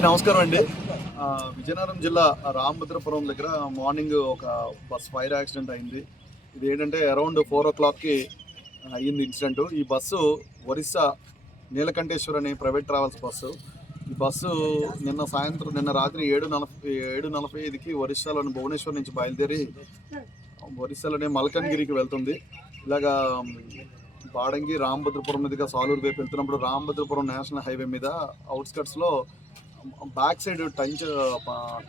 అందరికీ నమస్కారం అండి. విజయనగరం జిల్లా రామభద్రపురం దగ్గర మార్నింగ్ ఒక బస్ ఫైర్ యాక్సిడెంట్ అయింది. ఇది ఏంటంటే అరౌండ్ 4:00కి అయ్యింది ఇన్సిడెంట్. ఈ బస్సు ఒరిస్సా నీలకంఠేశ్వర్ అనే ప్రైవేట్ ట్రావెల్స్ బస్సు. ఈ బస్సు నిన్న రాత్రి 7:45కి ఒరిస్సాలోని భువనేశ్వర్ నుంచి బయలుదేరి ఒరిస్సాలోని మల్కన్గిరికి వెళ్తుంది. ఇలాగా బాడంగి రామభద్రపురం మీదుగా సాలూరు వైపు వెళ్తున్నప్పుడు రామభద్రపురం నేషనల్ హైవే మీద అవుట్స్కట్స్లో బ్యాక్ సైడ్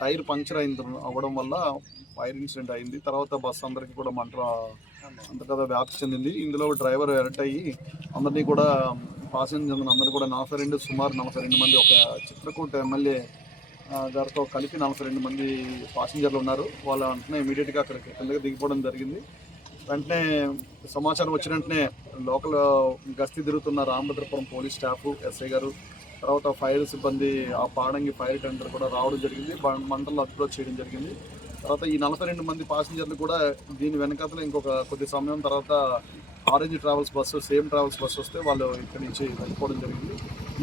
టైర్ పంక్చర్ అవ్వడం వల్ల ఫైర్ ఇన్సిడెంట్ అయింది. తర్వాత బస్సు అందరికీ కూడా అంతగా వ్యాప్తి చెందింది. ఇందులో డ్రైవర్ ఎలర్ట్ అయ్యి అందరినీ కూడా పాసెంజర్లను అందరూ కూడా సుమారు 42 మంది, ఒక చిత్రకూట ఎమ్మెల్యే గారితో కలిపి 42 మంది పాసెంజర్లు ఉన్నారు. వాళ్ళు వెంటనే ఇమీడియట్గా అక్కడికి కిందకి దిగిపోవడం జరిగింది. వెంటనే సమాచారం వచ్చిన వెంటనే లోకల్ గస్తీ తిరుగుతున్న రామభద్రపురం పోలీస్ స్టాఫ్, ఎస్ఐ గారు, తర్వాత ఫైర్ సిబ్బంది, ఆ పాడంగి ఫైర్ టెండర్ కూడా రావడం జరిగింది. మంటలు అప్రోచ్ చేయడం జరిగింది. తర్వాత ఈ 42 మంది పాసెంజర్లు కూడా దీని వెనకాతలో ఇంకొక కొద్ది సమయం తర్వాత orange travels bus, same travels bus వస్తే వాళ్ళు ఇక్కడి నుంచి వెళ్ళిపోవడం జరిగింది.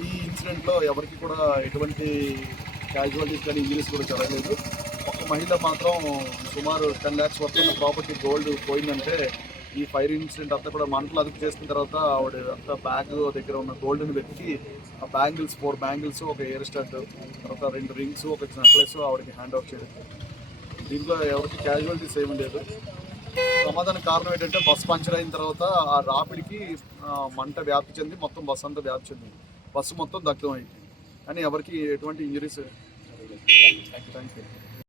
ఈ ఇన్సిడెంట్లో ఎవరికి కూడా ఎటువంటి క్యాజువాలిటీస్ కానీ ఇంజరీస్ కూడా జరగలేదు. ఒక మహిళ మాత్రం సుమారు 10 lakhs వర్త్ ఉన్న ప్రాపర్టీ గోల్డ్ పోయిందంటే ఈ ఫైర్ ఇన్సిడెంట్ అంతా కూడా మంటలు అదుపు చేసిన తర్వాత ఆవిడ అంతా బ్యాగ్ దగ్గర ఉన్న గోల్డ్ని వెతికి ఆ బ్యాంగిల్స్, 4 బ్యాంగిల్స్, ఒక ఇయర్ స్టడ్, తర్వాత 2 రింగ్స్, ఒక నెక్లెస్ ఆవిడకి హ్యాండ్ ఓవర్ చేయడం. దీంట్లో ఎవరికి క్యాజువాలిటీస్ ఏమీ లేదు. ప్రమాదానికి కారణం ఏంటంటే బస్ పంచర్ అయిన తర్వాత ఆ రాపిడికి మంట వ్యాప్తి చెంది మొత్తం బస్సు అంతా వ్యాప్తి చెందింది. బస్సు మొత్తం దగ్ధం అయింది. కానీ ఎవరికి ఎటువంటి ఇంజరీస్. Thank you.